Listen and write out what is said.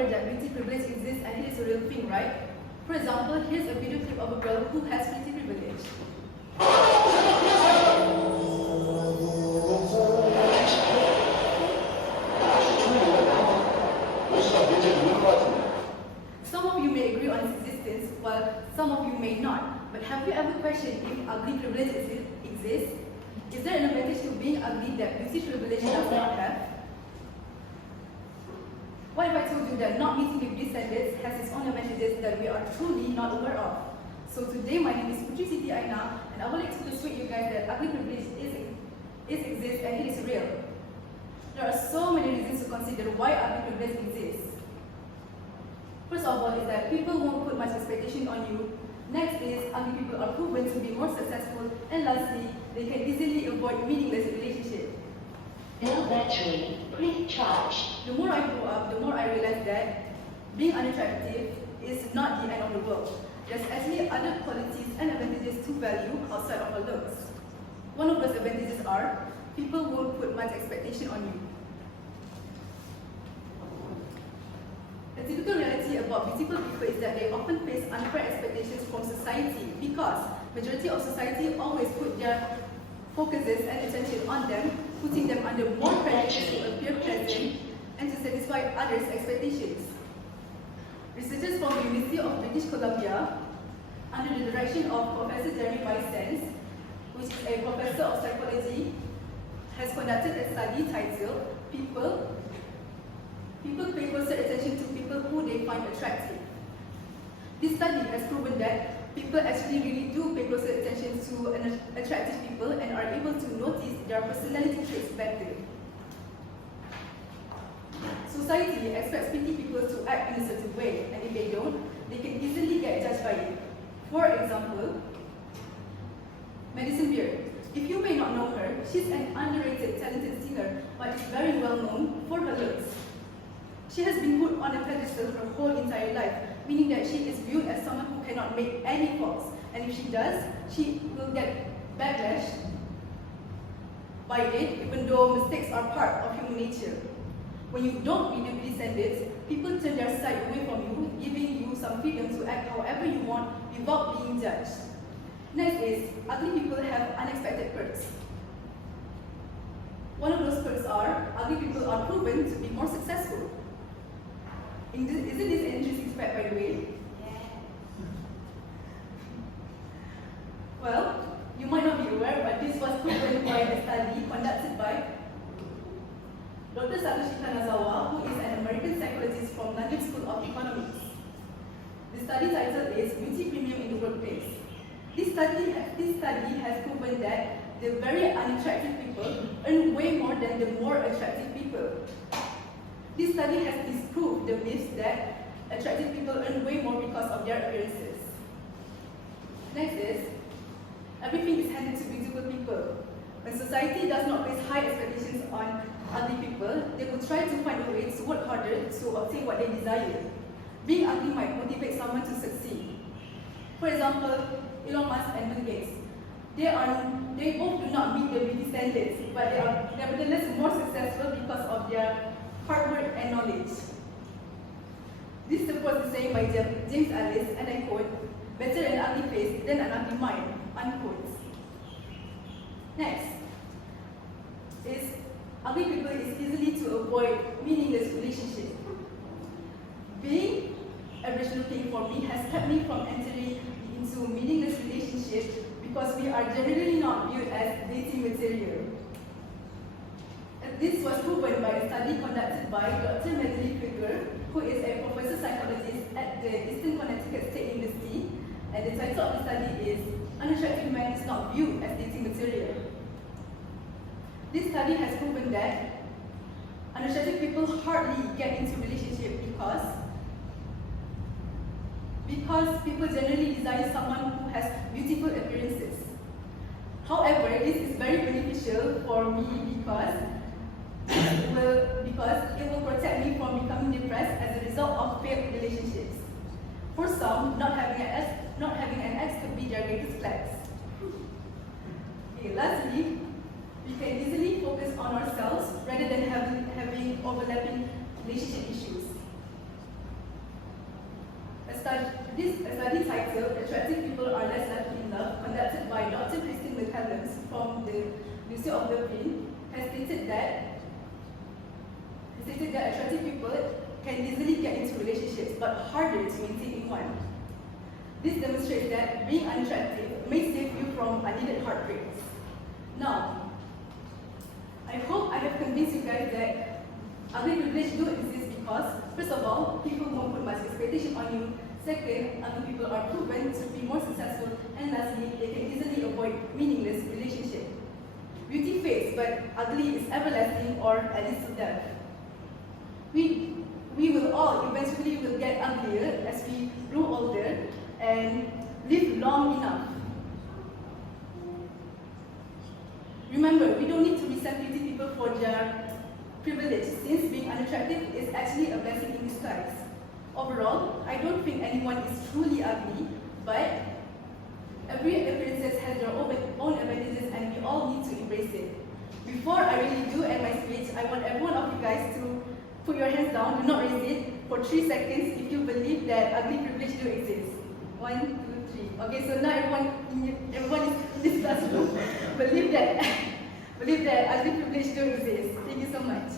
aware that beauty privilege exists and it is a real thing, right? For example, here's a video clip of a girl who has beauty privilege. Some of you may agree on its existence, while some of you may not. But have you ever questioned if ugly privilege exists? Is there an advantage to being ugly that beauty privilege does not have? What if I told you that not meeting the beauty standards has its own advantages that we are truly not aware of? So today my name is PUTERI SITI AINA, and I would like to persuade you guys that ugly privilege exists and it is real. There are so many reasons to consider why ugly privilege exists. First of all is that people won't put much expectation on you. Next is ugly people are proven to be more successful. And lastly, they can easily avoid meaningless relationships. No battery, please charge. The more I grow up, the more I realize that being unattractive is not the end of the world. There's actually other qualities and advantages to value outside of our looks. One of those advantages are people won't put much expectation on you. The typical reality about beautiful people is that they often face unfair expectations from society because majority of society always put their focuses and attention on them, putting them under more pressure to appear pleasant and to satisfy others' expectations. Researchers from the University of British Columbia, under the direction of Professor Jeremy Sense, which is a professor of psychology, has conducted a study titled People pay closer attention to people who they find attractive. This study has proven that people actually really do pay closer attention to attractive people and are able to notice their personality traits better. Society expects pretty people to act in a certain way, and if they don't, they can easily get judged by it. For example, Madison Beer. If you may not know her, she's an underrated, talented singer, but is very well known for her looks. She has been put on a pedestal her whole entire life, meaning that she is viewed as someone who cannot make any faults. And if she does, she will get backlash by it, even though mistakes are part of human nature. When you don't meet the beauty standards, people turn their side away from you, giving you some freedom to act however you want without being judged. Next is, ugly people have unexpected perks. One of those perks are, ugly people are proven to be more successful. Isn't this an interesting fact, by the way? Yeah. Well, you might not be aware, but this was proven by a study conducted by Dr. Satoshi Kanazawa, who is an American psychologist from London School of Economics. The study title is Beauty Premium in the Workplace. This study has proven that the very unattractive people earn way more than the more attractive people. This study has disproved the myth that attractive people earn way more because of their appearances. Next is, everything is handed to beautiful people. When society does not place high expectations on ugly people, they will try to find a way to work harder to obtain what they desire. Being ugly might motivate someone to succeed. For example, Elon Musk and Bill Gates. They both do not meet the beauty standards, but they are nevertheless more successful because of their hard work and knowledge. This supports the saying by James Ellis, and I quote, "Better an ugly face than an ugly mind," unquote. Next is, ugly people is easily to avoid meaningless relationships. Being average looking for me has kept me from entering into meaningless relationships because we are generally not viewed as dating material. This was proven by a study conducted by Dr. Natalie Krieger, who is a professor psychologist at the Eastern Connecticut State University, and the title of the study is "Unattractive Man is Not Viewed as Dating Material." This study has proven that unattractive people hardly get into relationships because people generally desire someone who has beautiful appearances. However, this is very beneficial for me because it will protect me from becoming depressed as a result of failed relationships. For some, not having an ex could be their greatest flex. Okay, lastly, we can easily focus on ourselves rather than having overlapping relationship issues. study titled Attractive People Are Less Likely in Love, conducted by Dr. Christine McCallums from the University of Dublin, has stated that attractive people can easily get into relationships, but harder to maintain in one. This demonstrates that being unattractive may save you from unneeded heartbreaks. Now, I hope I have convinced you guys that ugly privilege do exist because, first of all, people won't put much expectation on you. Second, ugly people are proven to be more successful. And lastly, they can easily avoid meaningless relationships. Beauty fades, but ugly is everlasting, or at least to death. We will all eventually will get uglier as we grow older and live long enough. Remember, we don't need to resent beauty people for their privilege, since being unattractive is actually a blessing in disguise. Overall, I don't think anyone is truly ugly, but every appearance has their own advantages and we all need to embrace it. Before I really do end my speech, I want every one of you guys to put your hands down, do not raise it, for 3 seconds if you believe that ugly privilege do exist. 1, 2, 3. Okay, so now everyone in this classroom believe that ugly privilege do exist. Thank you so much.